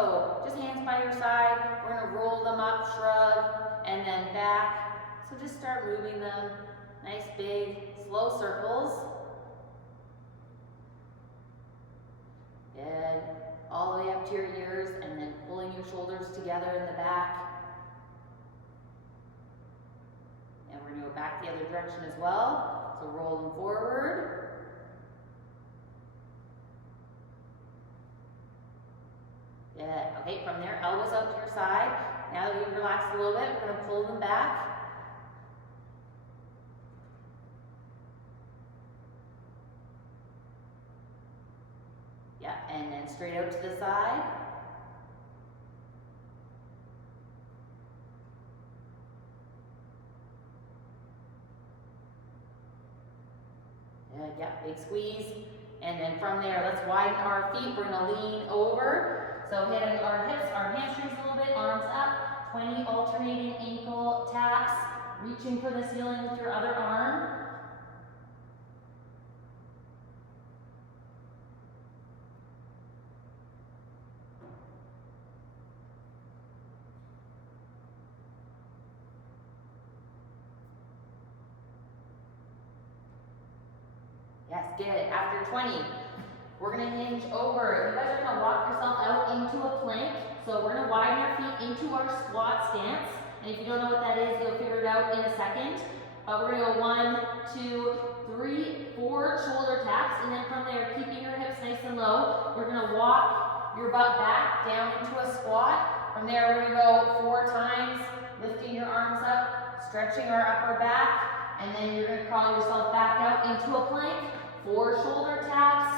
So just hands by your side. We're gonna roll them up, shrug, and then back. So just start moving them. Nice big, slow circles. Good. All the way up to your ears, and then pulling your shoulders together in the back. And we're gonna go back the other direction as well. So roll them forward. Good. Okay, from there, elbows out to your side. Now that we've relaxed a little bit, we're gonna pull them back. Yeah, and then straight out to the side. Good, yeah, big squeeze. And then from there, let's widen our feet. We're gonna lean over. So hitting our hips, our hamstrings a little bit, arms up. 20 alternating ankle taps. Reaching for the ceiling with your other arm. Yes, good. After 20, we're gonna hinge over. You guys are gonna walk yourself out into a plank. So we're gonna widen our feet into our squat stance. And if you don't know what that is, you'll figure it out in a second. We're gonna go 1, 2, 3, 4 shoulder taps. And then from there, keeping your hips nice and low, you're gonna walk your butt back down into a squat. From there, we're gonna go 4 times, lifting your arms up, stretching our upper back. And then you're gonna crawl yourself back out into a plank. 4 shoulder taps.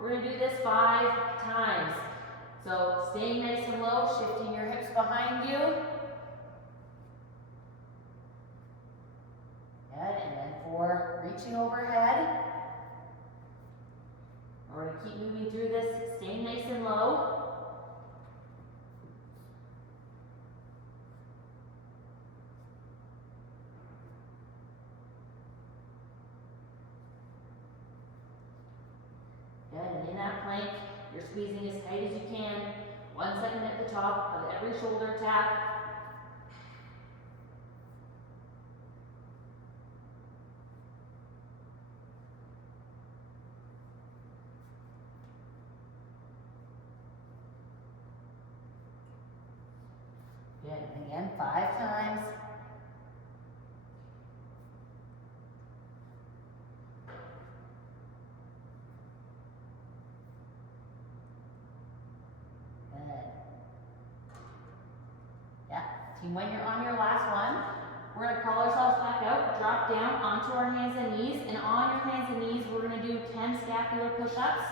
We're gonna do this 5 times. So staying nice and low, shifting your hips behind you. Good, and then 4, reaching overhead. We're gonna keep moving through this, staying nice and low. Good, and in that plank, you're squeezing as tight as you can. 1 second at the top of every shoulder tap. Good, and again, 5 times. When you're on your last one, we're going to crawl ourselves back out, drop down onto our hands and knees, and on your hands and knees, we're going to do 10 scapular push-ups.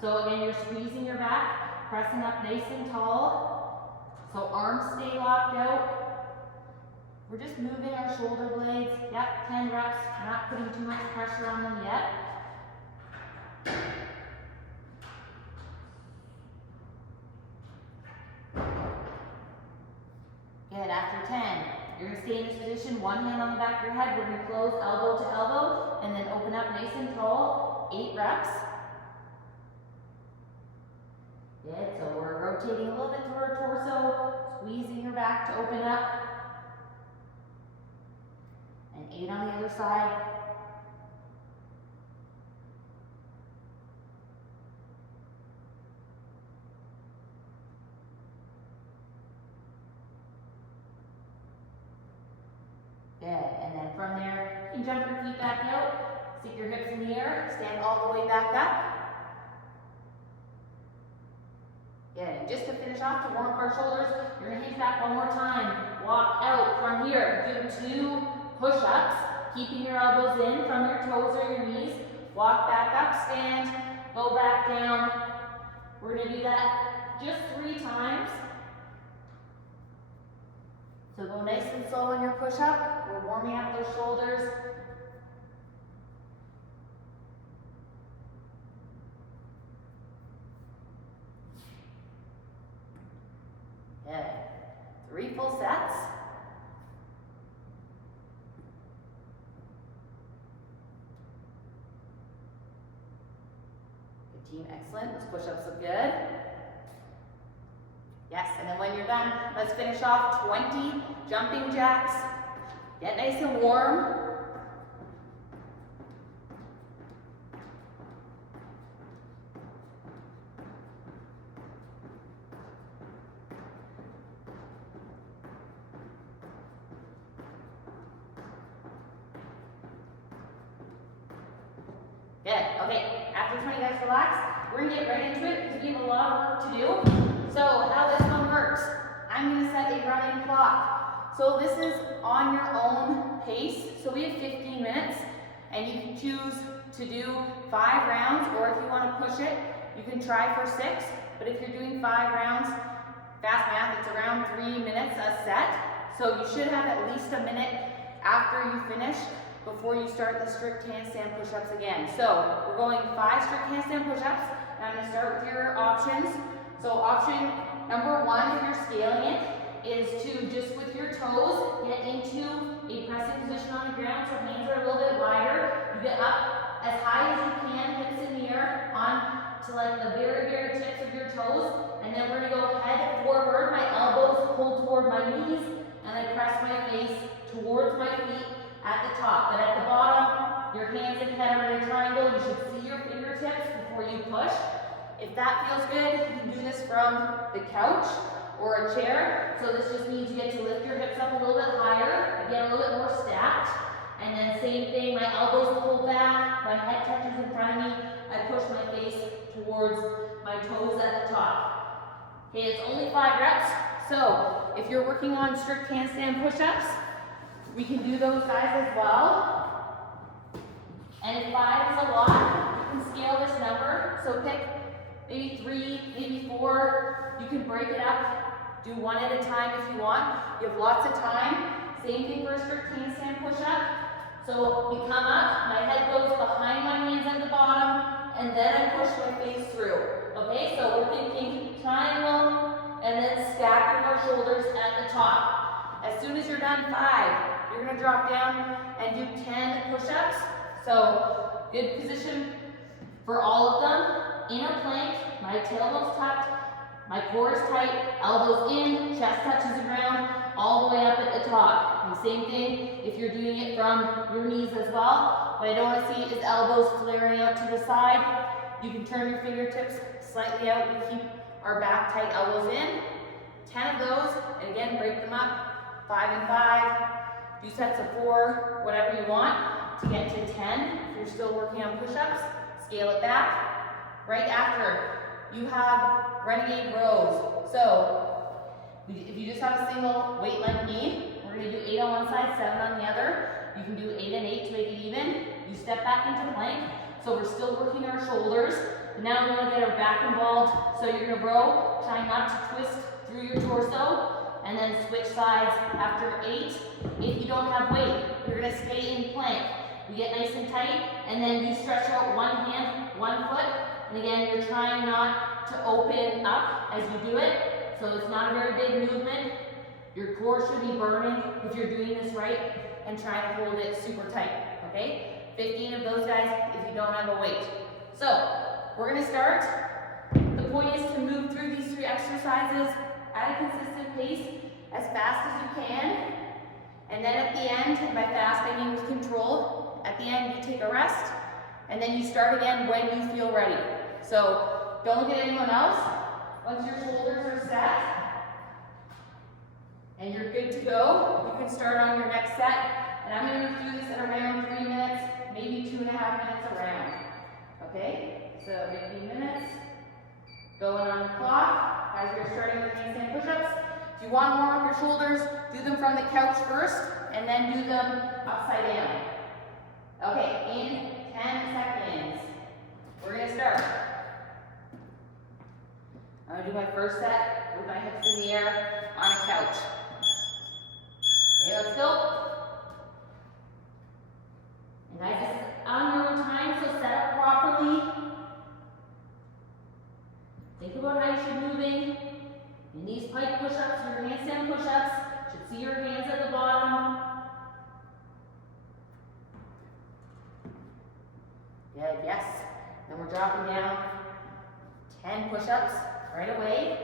So again, you're squeezing your back, pressing up nice and tall. So arms stay locked out. We're just moving our shoulder blades. Yep, 10 reps, not putting too much pressure on them yet. Good, after 10, you're gonna stay in this position, 1 hand on the back of your head. We're gonna close elbow to elbow and then open up nice and tall, 8 reps. Good, so we're rotating a little bit through our torso, squeezing your back to open up. And 8 on the other side. Good, and then from there, you can jump your feet back out, stick your hips in the air, stand all the way back up. Good, and just to finish off, to warm up our shoulders, you're gonna hinge back 1 more time. Walk out from here, do 2 push-ups, keeping your elbows in from your toes or your knees. Walk back up, stand, go back down. We're gonna do that just 3 times. So go nice and slow on your push-up. We're warming up those shoulders. Good. 3 full sets. Good team, excellent. Those push-ups look good. you're done, let's finish off 20 jumping jacks. Get nice and warm. Good. Okay, after 20 guys relax, we're gonna get right into it because we have a lot of work to do. So how this one works, I'm gonna set a running clock. So this is on your own pace. So we have 15 minutes and you can choose to do 5 rounds, or if you wanna push it, you can try for 6. But if you're doing 5 rounds, fast math, it's around 3 minutes a set. So you should have at least a minute after you finish before you start the strict handstand push-ups again. So we're going 5 strict handstand push-ups, and I'm gonna start with your options. So option number 1, if you're scaling it, is to just with your toes, get into a pressing position on the ground, so hands are a little bit wider. You get up as high as you can, hips in the air, on to like the very, very tips of your toes, and then we're gonna go head forward, my elbows pull toward my knees, and I press my face towards my feet at the top. But at the bottom, your hands and head are in a triangle. You should see your fingertips before you push. If that feels good, you can do this from the couch or a chair. So this just means you get to lift your hips up a little bit higher, again a little bit more stacked. And then same thing, my elbows pull back, my head touches in front of me, I push my face towards my toes at the top. Okay, it's only 5 reps. So if you're working on strict handstand push-ups, we can do those guys as well. And if 5 is a lot, you can scale this number. So pick maybe 3, maybe 4. You can break it up. Do 1 at a time if you want. You have lots of time. Same thing for a strict handstand push-up. So we come up, my head goes behind my hands at the bottom, and then I push my face through. Okay, so we're thinking triangle, and then stacking our shoulders at the top. As soon as you're done 5, you're gonna drop down and do 10 push-ups. So good position for all of them. In a plank, my tailbone's tucked, my core is tight, elbows in, chest touches the ground, all the way up at the top. And same thing if you're doing it from your knees as well. What I don't want to see is elbows flaring out to the side. You can turn your fingertips slightly out and keep our back tight, elbows in. 10 of those, and again, break them up, 5 and 5. Do sets of 4, whatever you want to get to 10. If you're still working on push-ups, scale it back. Right after, you have Renegade rows. So if you just have a single weight like me, we're gonna do 8 on one side, 7 on the other. You can do 8 and 8 to make it even. You step back into plank. So we're still working our shoulders. Now we're gonna get our back involved. So you're gonna row, try not to twist through your torso, and then switch sides after 8. If you don't have weight, you're gonna stay in plank. You get nice and tight, and then you stretch out one hand, one foot, and again, you're trying not to open up as you do it, so it's not a very big movement. Your core should be burning if you're doing this right, and try to hold it super tight, okay? 15 of those guys if you don't have a weight. So, we're gonna start. The point is to move through these 3 exercises at a consistent pace, as fast as you can. And then at the end, by fast I mean with control, at the end you take a rest, and then you start again when you feel ready. So don't look at anyone else. Once your shoulders are set, and you're good to go, you can start on your next set. And I'm going to do this at around 3 minutes, maybe 2.5 minutes around. Okay, so 15 minutes, going on the clock as you're starting with handstand push-ups. If you want to warm up your shoulders, do them from the couch first, and then do them upside down. Okay, in 10 seconds, we're going to start. I'm going to do my first set with my hips in the air on a couch. Okay, let's go. And guys, this is on your own time, so set up properly. Think about how you should be moving. In these pike push-ups, your handstand push-ups, you should see your hands at the bottom. Good, yes. Then we're dropping down 10 push-ups right away.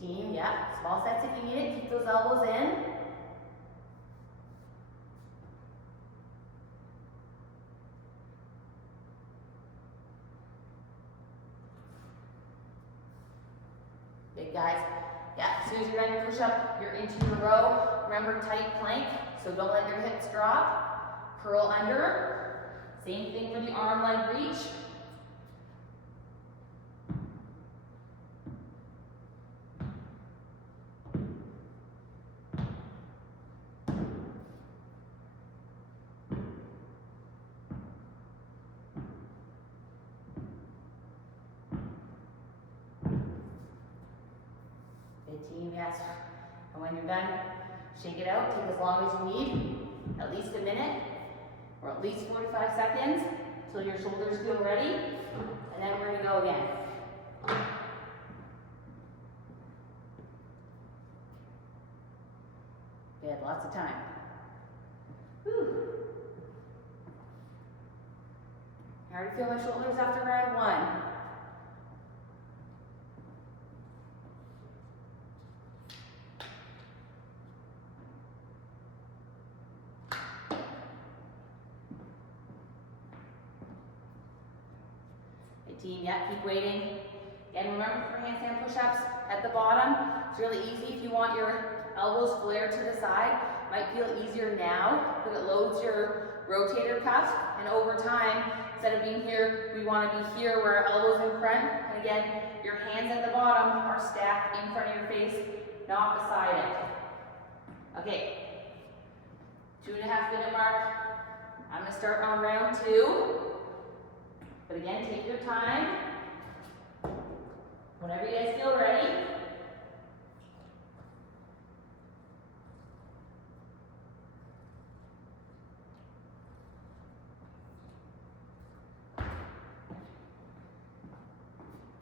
Good team, yeah. Small sets if you need it. Keep those elbows in. Big guys. Yeah, as soon as you're done your push-up, you're into your row. Remember, tight plank, so don't let your hips drop. Curl under. Same thing for the arm leg reach. Good team, yes. And when you're done, shake it out. Take as long as you need, at least a minute, or at least 45 seconds, until your shoulders feel ready. And then we're gonna go again. Good, lots of time. Whew. I already feel my shoulders after round one. Team, yeah, keep waiting. And remember for handstand push-ups at the bottom, it's really easy if you want your elbows flared to the side. Might feel easier now, but it loads your rotator cuff, and over time, instead of being here, we want to be here where our elbows in front. And again, your hands at the bottom are stacked in front of your face, not beside it. Okay, 2.5 minute mark. I'm going to start on round 2. But again, take your time. Whenever you guys feel ready.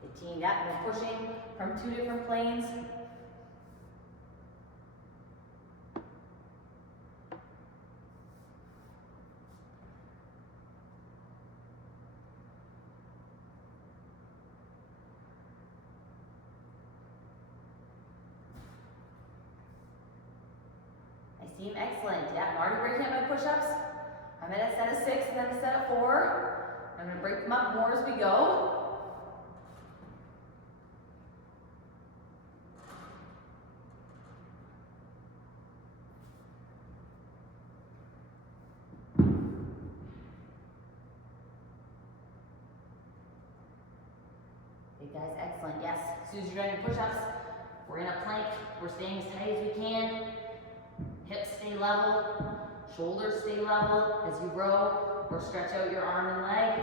Good team, yeah, we're pushing from 2 different planes. Team, excellent. Yeah, I'm already breaking up my push-ups. I'm at a set of 6 and then a set of 4. I'm going to break them up more as we go. Okay, guys, excellent. Yes, as soon as you're done your push-ups, we're in a plank. We're staying as tight as we can. Hips stay level, shoulders stay level as you row or stretch out your arm and leg.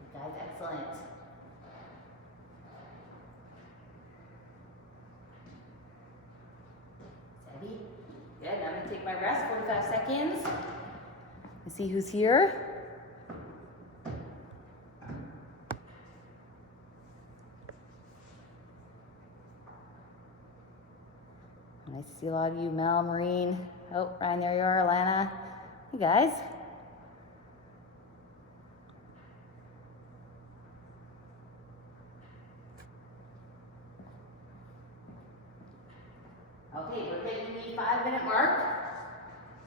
You guys, excellent. Steady. Good, I'm going to take my rest, 45 seconds. Let's see who's here. Nice to see a lot of you, Mel, Marine. Oh, Ryan, there you are, Alana. Hey, guys. Okay, we're hitting the 5-minute mark.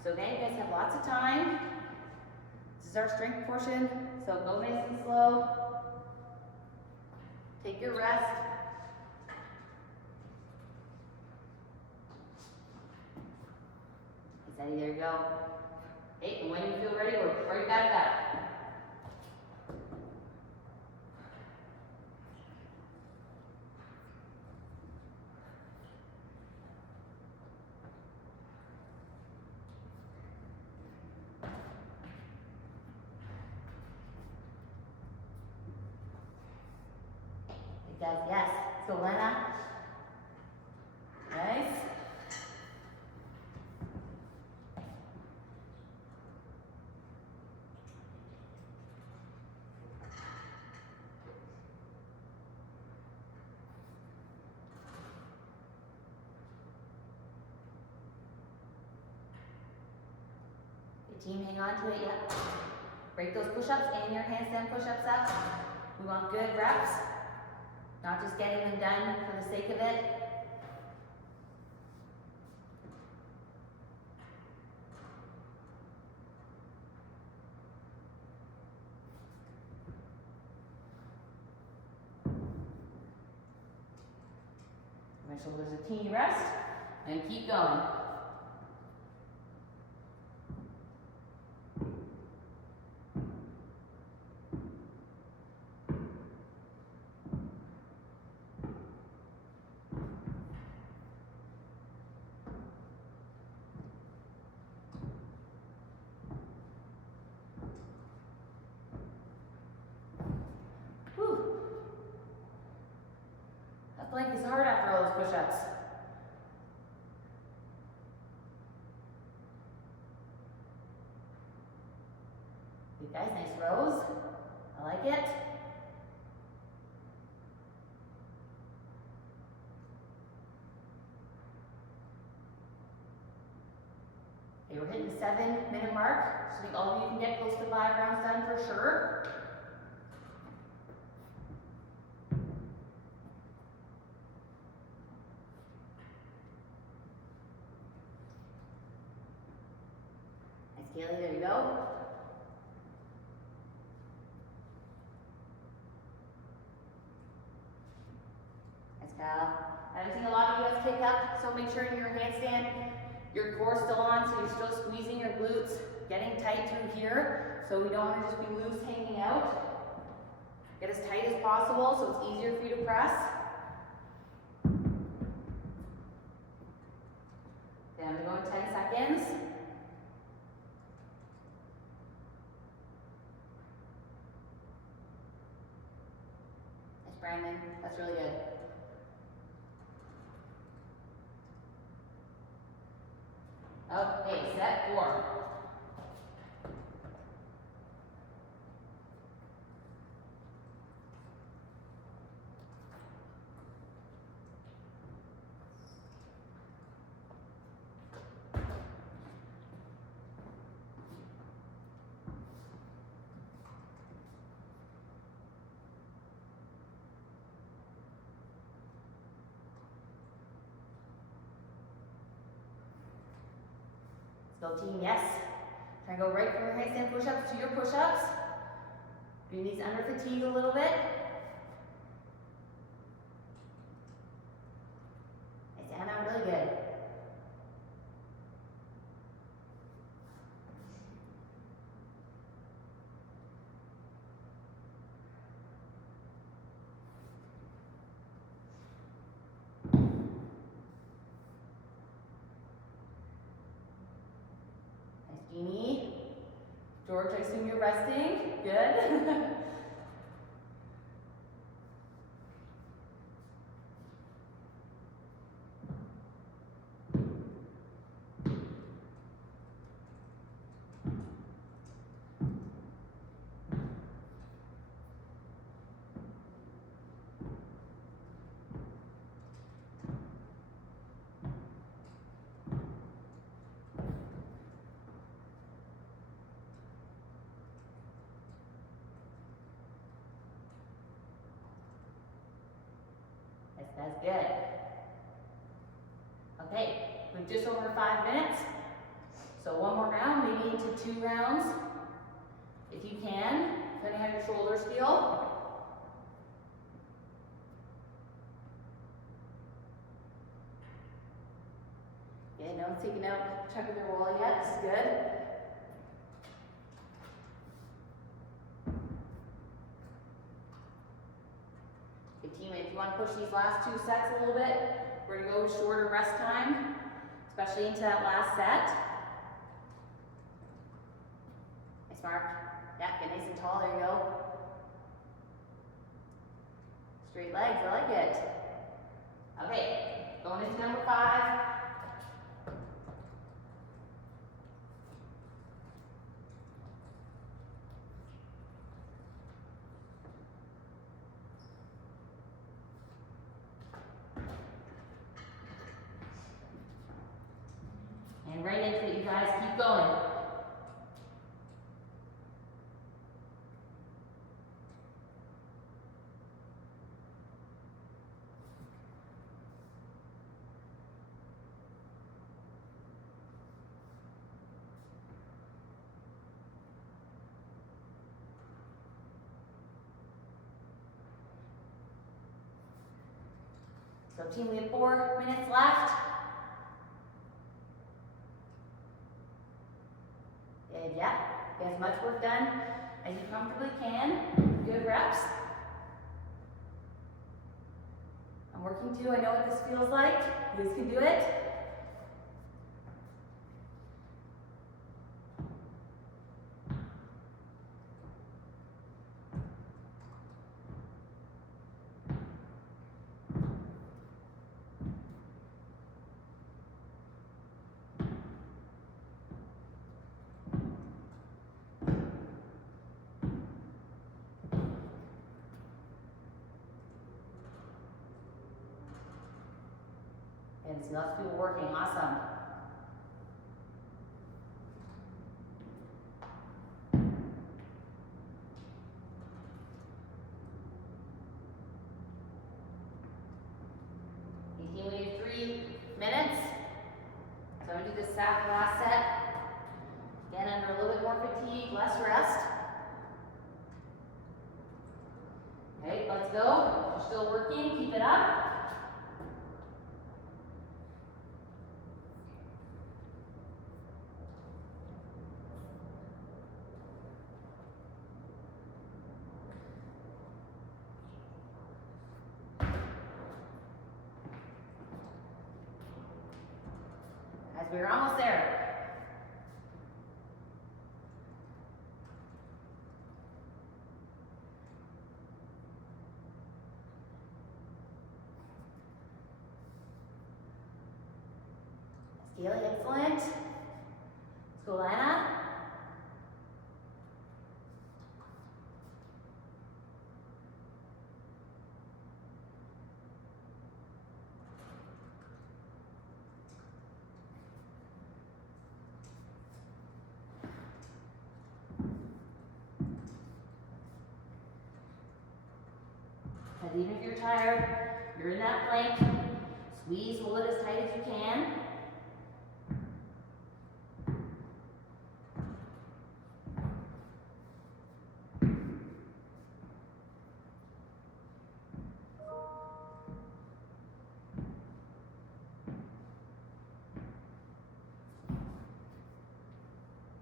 So again, you guys have lots of time. This is our strength portion, so go nice and slow. Take your rest. Steady, there you go. Okay, and when you feel ready, we're right back up. Guys, yes. So Lena. Nice. Team, hang on to it, yeah. Break those push-ups and your handstand push-ups up. We want good reps, not just getting them done for the sake of it. My shoulders a teeny rest, and keep going. That plank is hard after all those push-ups. Good guys, nice rows. I like it. Okay, we're hitting the 7-minute mark, so I think all of you can get close to 5 rounds done for sure. Nice, Kaylee, there you go. Nice, Kyle. I've seen a lot of you guys kick up, so make sure in your handstand, your core's still on, so you're still squeezing your glutes, getting tight through here, so we don't want to just be loose hanging out. Get as tight as possible so it's easier for you to press. Okay, I'm going to go in 10 seconds. Nice, Brandon. That's really good. Okay, set 4. Let's go, team, yes. Try and go right from your handstand push-ups to your push-ups. Doing these under fatigue a little bit. Nice, Anna, really good. Jeannie. George, I assume you're resting. Good. That's good. Okay, we've just over 5 minutes. So one more round, maybe into 2 rounds. If you can, depending on how your shoulders feel. Yeah, no one's taking out, checking their wall yet. This is good. If you want to push these last 2 sets a little bit, we're going to go shorter rest time, especially into that last set. Nice, Mark. Yeah, get nice and tall. There you go. Straight legs. I like it. Okay, going into number 5. And right into it, you guys. Keep going. So team, we have 4 minutes left. And yeah, get as much work done as you comfortably can. Good reps. I'm working too, I know what this feels like. You guys can do it. And it's lots of people working, awesome. We have 3 minutes. So I'm gonna do this last set. Again, under a little bit more fatigue, less rest. Okay, let's go. You're still working, keep it up. We're almost there. Scaly, excellent. Let's go, Lana. And even if you're tired, you're in that plank, squeeze, hold it as tight as you can.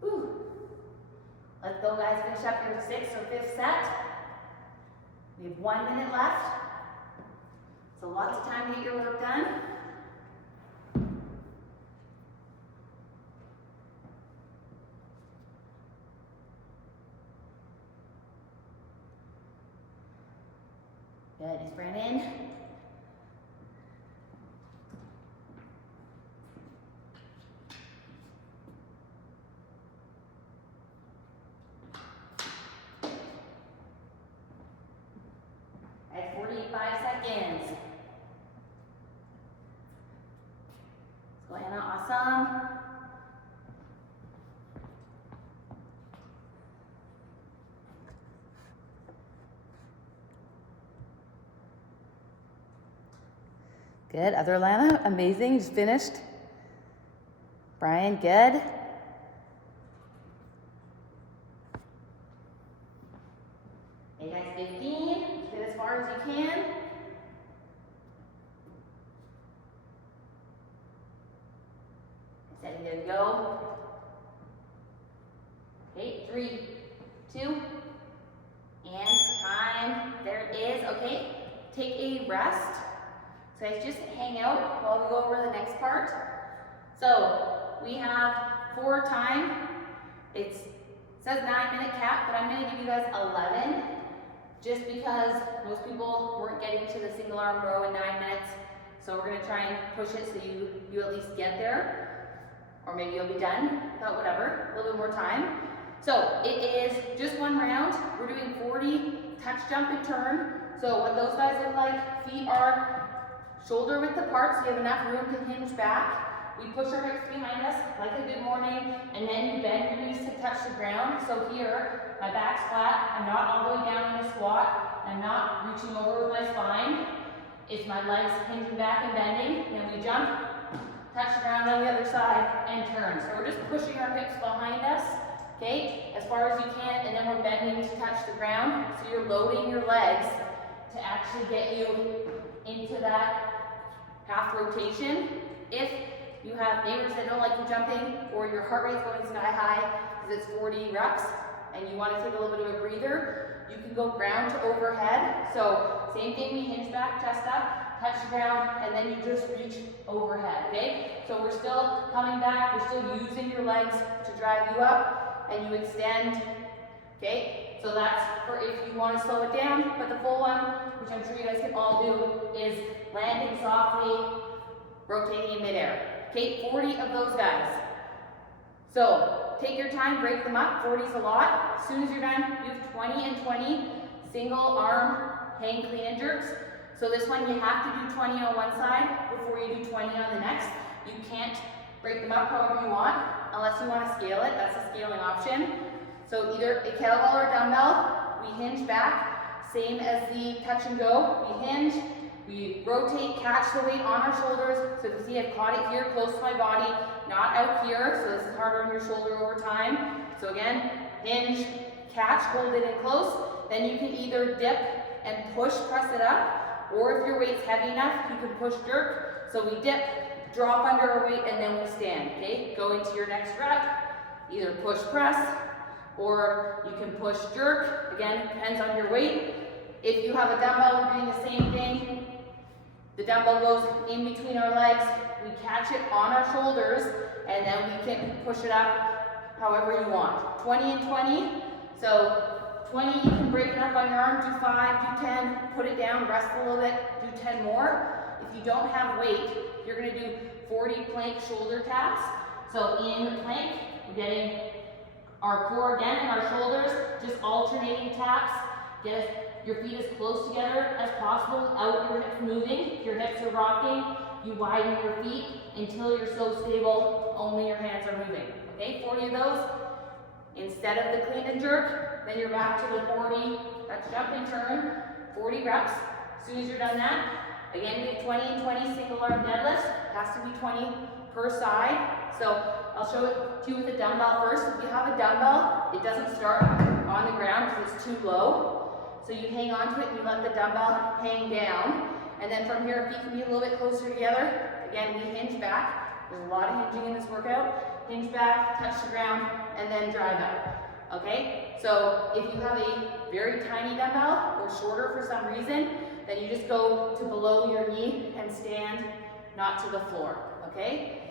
Whew. Let's go, guys, finish up your 6th or 5th set. We have 1 minute left, so lots of time to get your work done. Good, nice, Brandon. At 45 seconds. Let's go, Hannah, awesome. Good, other Lana, amazing, just finished. Brian, good. Hey guys, 15, just get as far as you can. Steady, there you go. Okay, 3, 2, and time, there it is. Okay, take a rest. So I just hang out while we go over the next part. So we have 4 time. It says 9-minute cap, but I'm gonna give you guys 11 just because most people weren't getting to the single arm row in 9 minutes. So we're gonna try and push it so you at least get there, or maybe you'll be done, but whatever, a little bit more time. So it is just 1 round. We're doing 40 touch, jump, and turn. So what those guys look like, feet are shoulder width apart, so you have enough room to hinge back. We push our hips behind us, like a good morning, and then you bend your knees to touch the ground. So here, my back's flat, I'm not all the way down in a squat, I'm not reaching over with my spine. It's my legs hinging back and bending. Then we jump, touch the ground on the other side, and turn. So we're just pushing our hips behind us, okay, as far as you can, and then we're bending to touch the ground. So you're loading your legs to actually get you into that half rotation. If you have neighbors that don't like you jumping, or your heart rate's going sky high because it's 40 reps and you want to take a little bit of a breather, you can go ground to overhead. So same thing, we hinge back, chest up, touch the ground, and then you just reach overhead, okay? So we're still coming back, you're still using your legs to drive you up, and you extend, okay? So that's for if you want to slow it down, but the full one, which I'm sure you guys can all do, is landing softly, rotating in midair. Okay, 40 of those guys. So take your time, break them up. 40 is a lot. As soon as you're done, you have 20 and 20 single arm hang clean and jerks. So this one you have to do 20 on one side before you do 20 on the next. You can't break them up however you want unless you want to scale it. That's a scaling option. So either a kettlebell or a dumbbell, we hinge back, same as the touch and go. We hinge, we rotate, catch the weight on our shoulders. So you can see I've caught it here close to my body, not out here. So this is harder on your shoulder over time. So again, hinge, catch, hold it in close. Then you can either dip and push, press it up, or if your weight's heavy enough, you can push, jerk. So we dip, drop under our weight, and then we stand, okay? Go into your next rep, either push, press, or you can push, jerk. Again, it depends on your weight. If you have a dumbbell, we're doing the same thing. The dumbbell goes in between our legs. We catch it on our shoulders, and then we can push it up however you want. 20 and 20. So 20, you can break it up on your arm, do 5, do 10, put it down, rest a little bit, do 10 more. If you don't have weight, you're gonna do 40 plank shoulder taps. So in plank, we're getting our core again and our shoulders, just alternating taps. Get your feet as close together as possible without your hips moving. If your hips are rocking, you widen your feet until you're so stable, only your hands are moving. Okay, 40 of those. Instead of the clean and jerk, then you're back to the 40, that's jump and turn, 40 reps. As soon as you're done that, again, we have 20 and 20 single arm deadlifts. It has to be 20 per side. So I'll show it to you with a dumbbell first. If you have a dumbbell, it doesn't start on the ground because it's too low. So you hang on to it and you let the dumbbell hang down. And then from here, feet can be a little bit closer together. Again, we hinge back. There's a lot of hinging in this workout. Hinge back, touch the ground, and then drive up. Okay? So if you have a very tiny dumbbell or shorter for some reason, then you just go to below your knee and stand, not to the floor. Okay?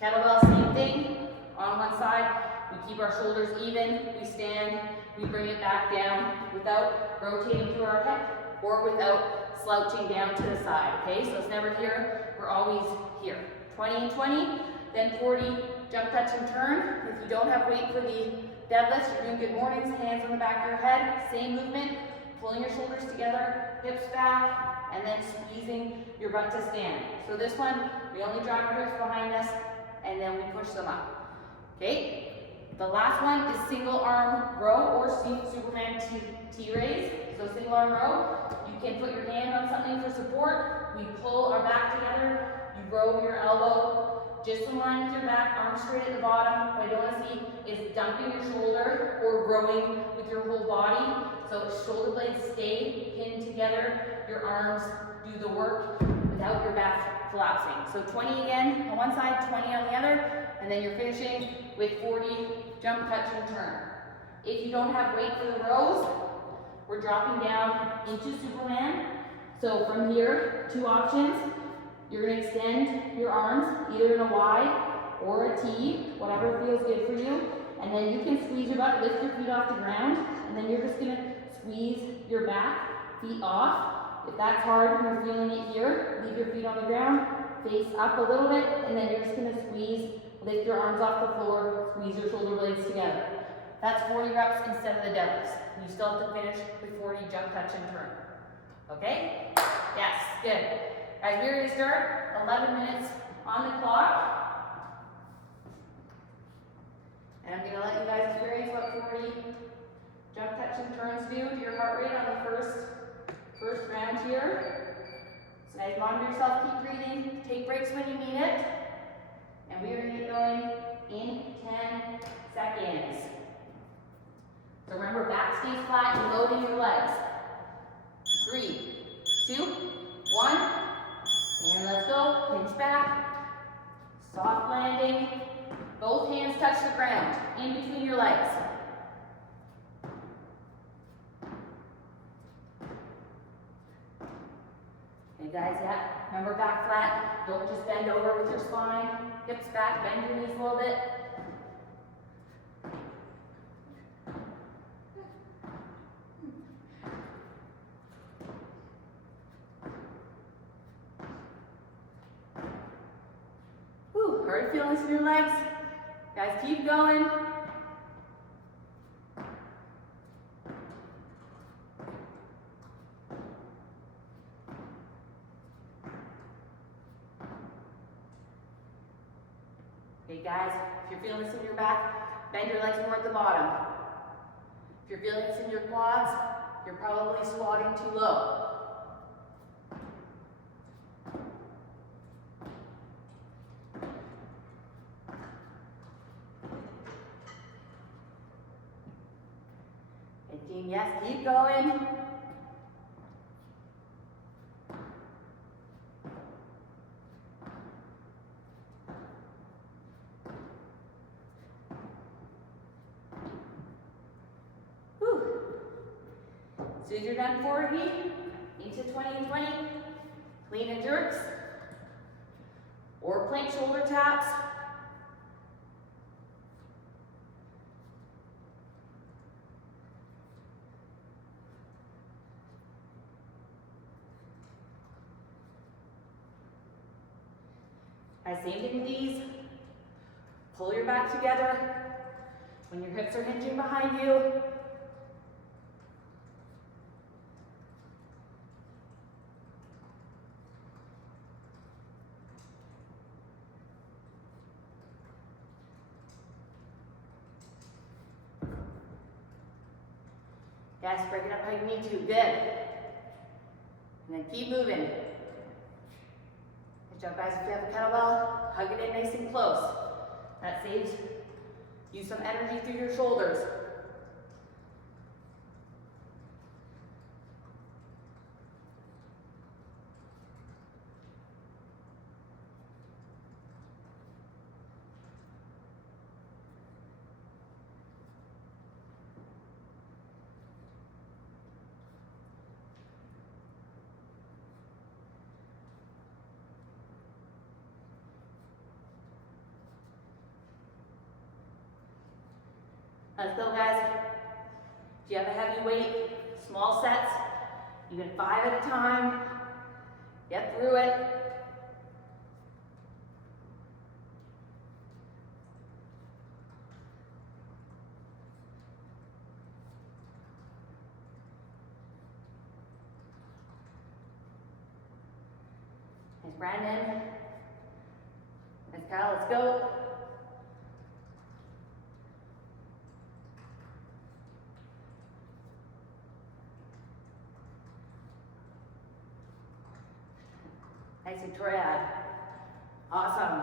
Kettlebell, same thing. On one side, we keep our shoulders even, we stand, we bring it back down without rotating through our hip or without slouching down to the side. Okay? So it's never here, we're always here. 20 and 20, then 40, jump, touch, and turn. If you don't have weight for the deadlifts, you're doing good mornings, hands on the back of your head, same movement, pulling your shoulders together, hips back, and then squeezing your butt to stand. So this one, we only drive our hips behind us, and then we push them up. Okay? The last one is single arm row or Superman T-raise. So single arm row, you can put your hand on something for support. We pull our back together, you row your elbow, just in line with your back, arms straight at the bottom. What I don't want to see is dumping your shoulder or rowing with your whole body. So shoulder blades stay pinned together, your arms do the work without your back collapsing. So 20 again on one side, 20 on the other, and then you're finishing with 40 jump, touch, and turn. If you don't have weight for the rows, we're dropping down into Superman. So from here, 2 options. You're going to extend your arms either in a Y or a T, whatever feels good for you. And then you can squeeze your butt, lift your feet off the ground, and then you're just going to squeeze your back, feet off. If that's hard and you're feeling it here, leave your feet on the ground, face up a little bit, and then you're just going to squeeze, lift your arms off the floor, squeeze your shoulder blades together. That's 40 reps instead of the deadlifts. You still have to finish with 40 jump, touch, and turn. Okay? Yes, good. Guys, we're going to start 11 minutes on the clock. And I'm going to let you guys experience what 40 jump, touch, and turns do to your heart rate on the first round here. So guys, monitor yourself, keep breathing, take breaks when you need it. And we are going to get going in 10 seconds. So remember, back stays flat and loading your legs. 3, 2, 1. And let's go. Soft landing. Both hands touch the ground, in between your legs. Okay guys, yeah, remember back flat. Don't just bend over with your spine. Hips back, bend your knees a little bit. Whew, already feeling this in your legs. Guys, keep going. Okay guys, if you're feeling this in your back, bend your legs more at the bottom. If you're feeling this in your quads, you're probably squatting too low. And team, yes, keep going. As soon as you're done forward knee, into 20 and 20, clean and jerks, or plank shoulder taps. Same thing with these. Pull your back together when your hips are hinging behind you. Yes, break it up how you need to. Good. And then keep moving. Good job, guys. If you have a kettlebell, hug it in nice and close. That saves you some energy through your shoulders. Let's go, guys. If you have a heavy weight, small sets, even 5 at a time. Get through it. There's Brandon. There's Kyle, let's go. Nice, Victoria. Awesome.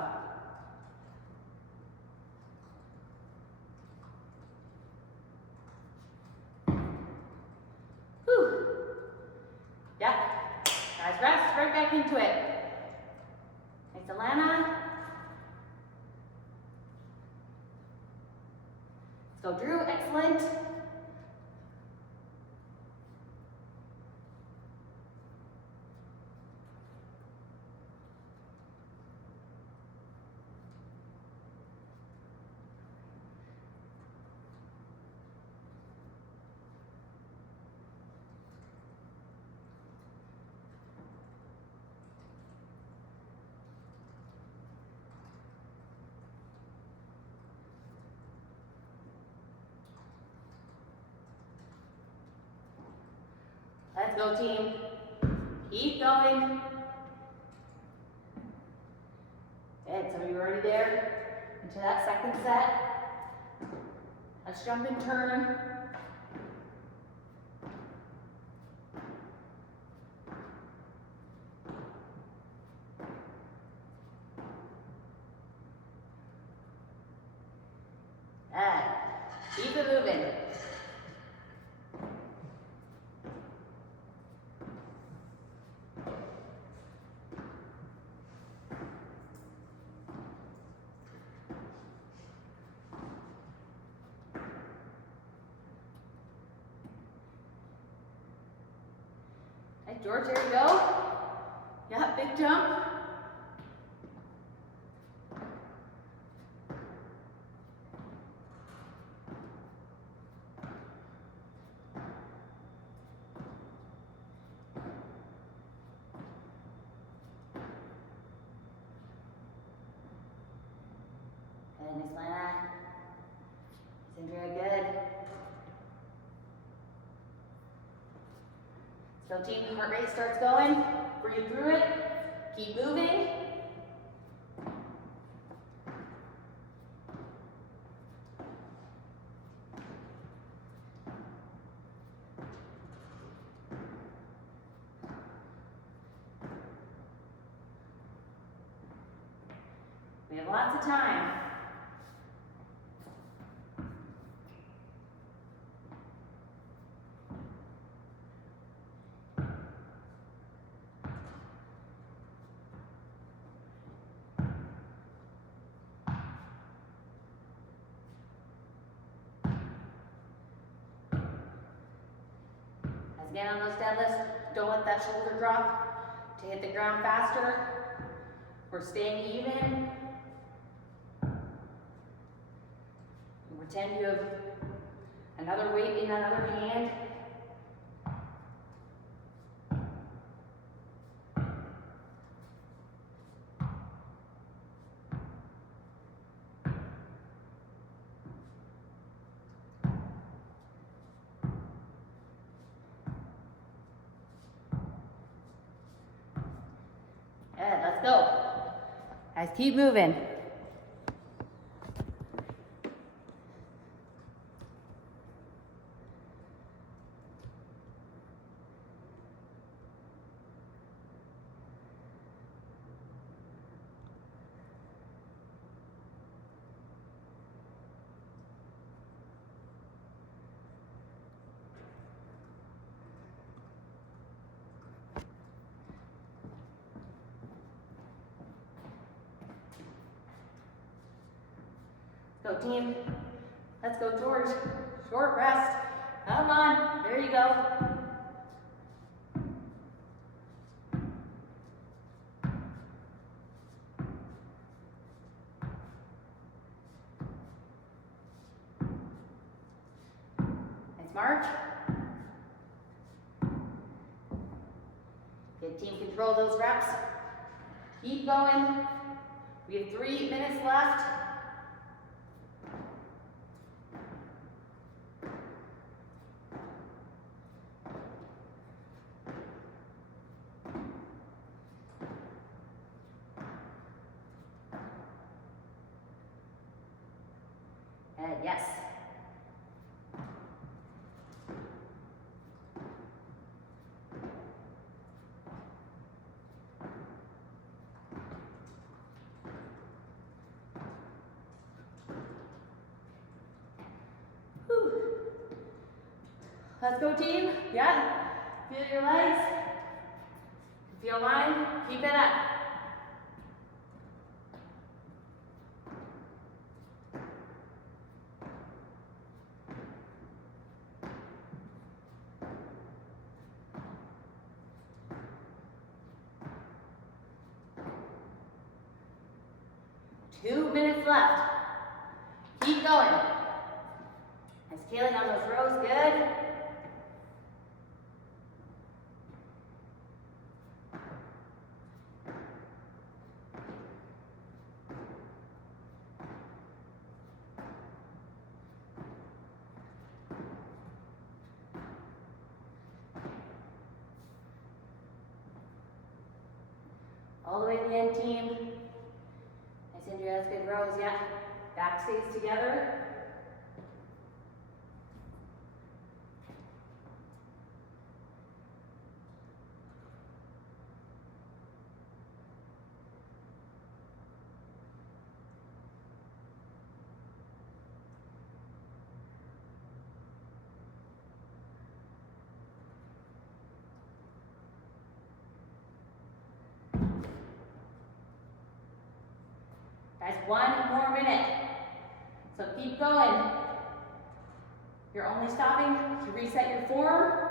Whew. Yeah. Guys, rest. Right back into it. Thanks, Alana. Let's go, Drew. Excellent. Let's go, team. Keep going. Good, some of you are already there. Into that second set. Let's jump and turn. Keep it moving. George, there you go. Yeah, big jump. Good, Miss Lana. Doing very good. So team, heart rate starts going. Breathe through it. Keep moving. We have lots of time. Again, on those deadlifts, don't let that shoulder drop to hit the ground faster. We're staying even. And pretend you have another weight in that other hand. Good, let's go. Guys, keep moving. Go team. Let's go, George. Short rest. Come on. There you go. Nice march. Good team, control those reps. Keep going. We have 3 minutes left. Yes. Whew. Let's go team. Yeah. Feel your legs. Feel mine. Keep it up. Two minutes left. Keep going. Nice scaling on those rows, good. All the way to the end, team. Nice, Andrea, that's good rows, yeah. Back stays together. Guys, 1 more minute. So keep going. You're only stopping to reset your form.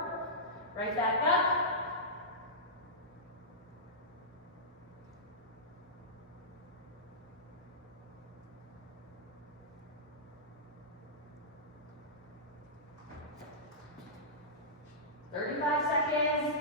Right back up. 35 seconds.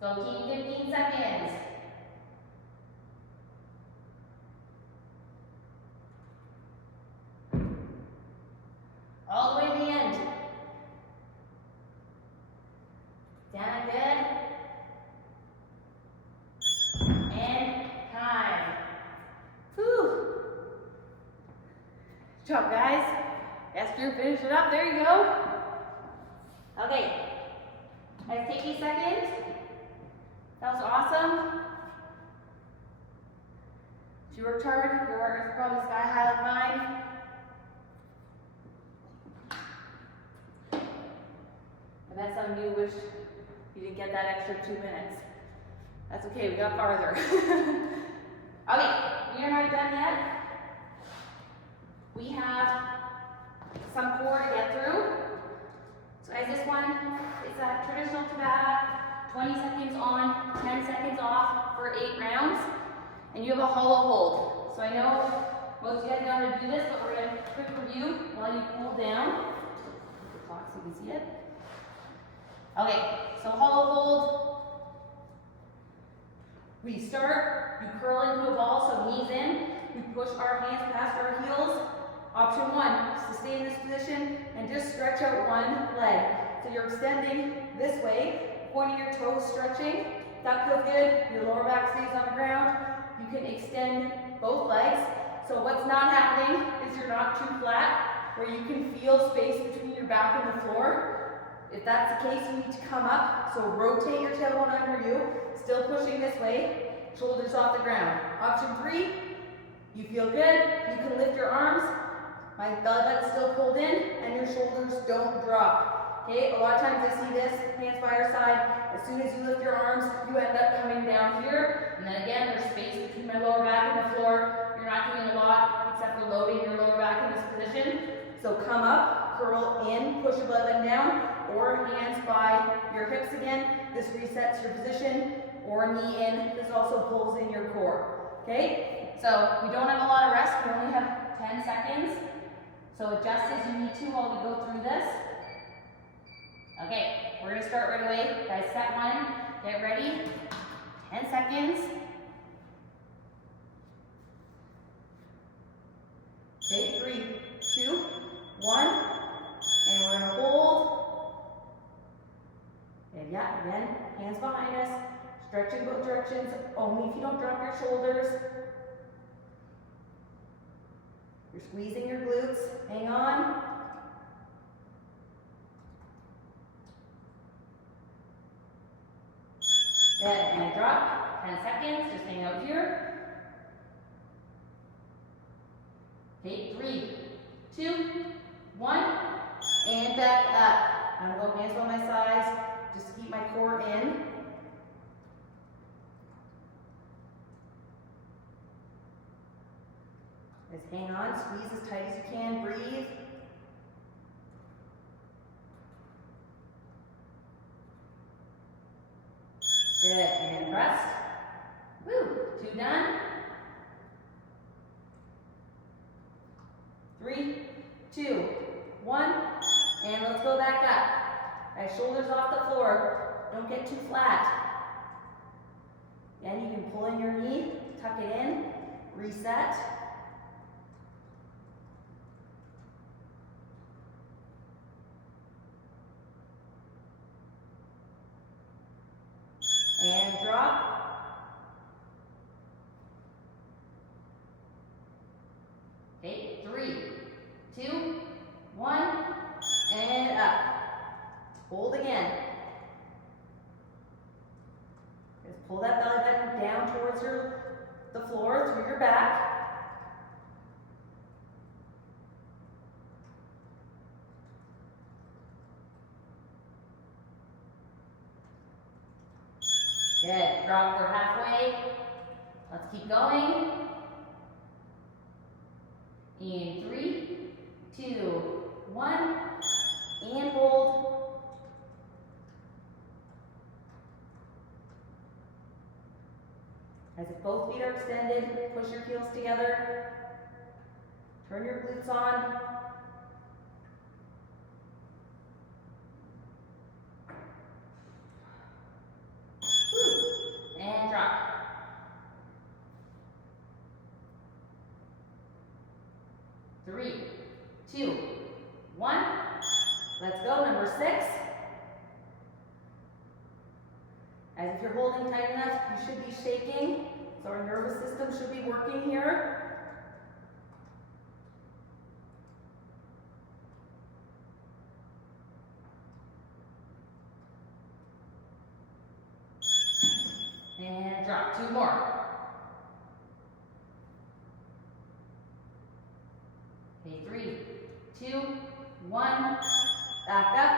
So keep 15 seconds. All the way to the end. Down good. And time. Whew. Good job, guys. Esther, finish it up. There you go. Okay. Guys, take a second. That was awesome. If you worked hard, your work is probably sky high like mine. I bet some of you wish you didn't get that extra 2 minutes. That's okay, we got farther. Okay, we are not done yet. We have some core to get through. So guys, this one is a traditional Tabata. 20 seconds on, 10 seconds off for 8 rounds. And you have a hollow hold. So I know most of you guys know how to do this, but we're going to quick review while you pull down. Put the clock so you can see it. Okay, so hollow hold. We start, you curl into a ball, so knees in. We push our hands past our heels. Option 1 is to stay in this position and just stretch out one leg. So you're extending this way. Pointing your toes, stretching. That feels good. Your lower back stays on the ground. You can extend both legs. So what's not happening is you're not too flat, where you can feel space between your back and the floor. If that's the case, you need to come up. So rotate your tailbone under you. Still pushing this way. Shoulders off the ground. Option 3, you feel good. You can lift your arms. My belly button's still pulled in, and your shoulders don't drop. Okay, a lot of times I see this, hands by your side. As soon as you lift your arms, you end up coming down here. And then again, there's space between my lower back and the floor. You're not doing a lot except for loading your lower back in this position. So come up, curl in, push your belly button down, or hands by your hips again. This resets your position, or knee in. This also pulls in your core. Okay, so we don't have a lot of rest. We only have 10 seconds. So adjust as you need to while we go through this. Okay, we're going to start right away. Guys, set one, get ready. 10 seconds. Okay, 3, 2, 1. And we're going to hold. And yeah, again, hands behind us. Stretching both directions, only if you don't drop your shoulders. You're squeezing your glutes. Hang on. Good, and drop, 10 seconds, just hang out here. Okay, 3, 2, 1, and back up. I'm going to go hands by my sides, just to keep my core in. Just hang on, squeeze as tight as you can, breathe. Good, and rest. Woo, 2 done. 3, 2, 1, and let's go back up. Right, shoulders off the floor. Don't get too flat. Again, you can pull in your knee, tuck it in, reset. And drop. Okay, 3, 2, 1, and up. Hold again. Just pull that belly button down towards the floor through your back. Good. Drop, we're halfway. Let's keep going. In 3, 2, 1, and hold. As if both feet are extended, push your heels together. Turn your glutes on. And drop. Three, two, one. Let's go, number 6. As if you're holding tight enough, you should be shaking. So our nervous system should be working here. And drop. 2 more. Okay, 3, 2, 1. Back up.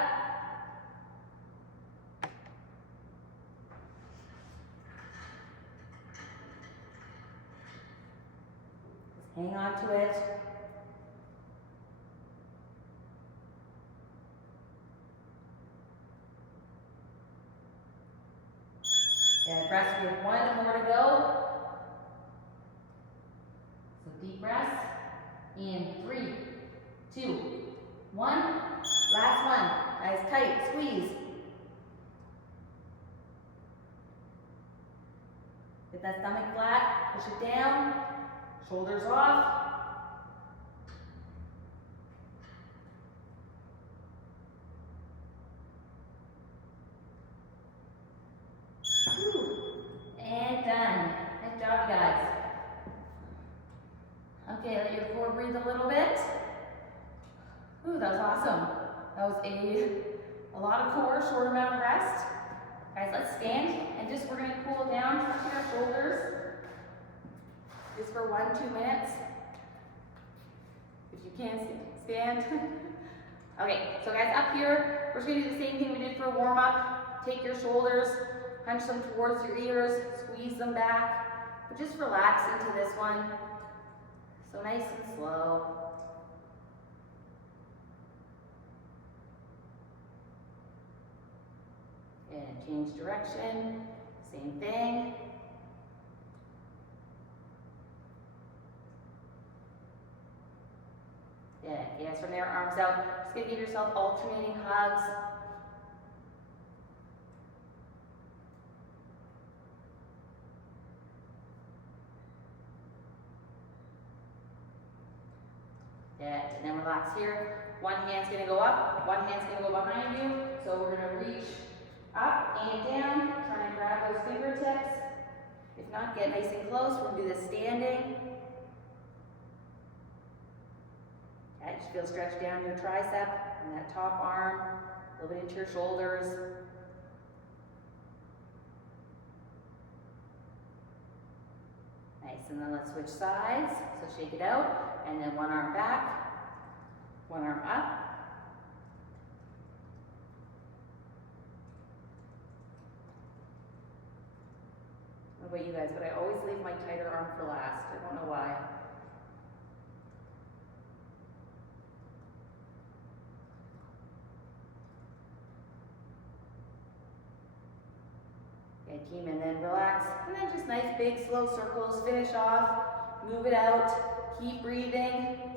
Just hang on to it. And breaths, we have 1 more to go. So deep breaths. In 3, 2, 1. Last one. Nice tight squeeze. Get that stomach flat. Push it down. Shoulders off. And done. Nice job, guys. Okay, let your core breathe a little bit. Ooh, that was awesome. That was a lot of core, short amount of rest. Guys, let's stand and we're gonna cool down, touch our shoulders. Just for 1-2 minutes. If you can stand. Okay, so guys, up here, we're just gonna do the same thing we did for a warm up. Take your shoulders, punch them towards your ears, squeeze them back, but just relax into this one. So nice and slow. And change direction, same thing. Yeah, yes, from there, arms out. Just gonna give yourself alternating hugs. Good, and then relax here. One hand's gonna go up, one hand's gonna go behind you. So we're gonna reach up and down, try and grab those fingertips. If not, get nice and close. We're gonna do this standing. Okay, just feel stretch down your tricep and that top arm, a little bit into your shoulders. Nice, and then let's switch sides. So shake it out, and then one arm back, one arm up. What about you guys? But I always leave my tighter arm for last. I don't know why. Okay, team, and then relax. And then just nice big slow circles. Finish off. Move it out. Keep breathing.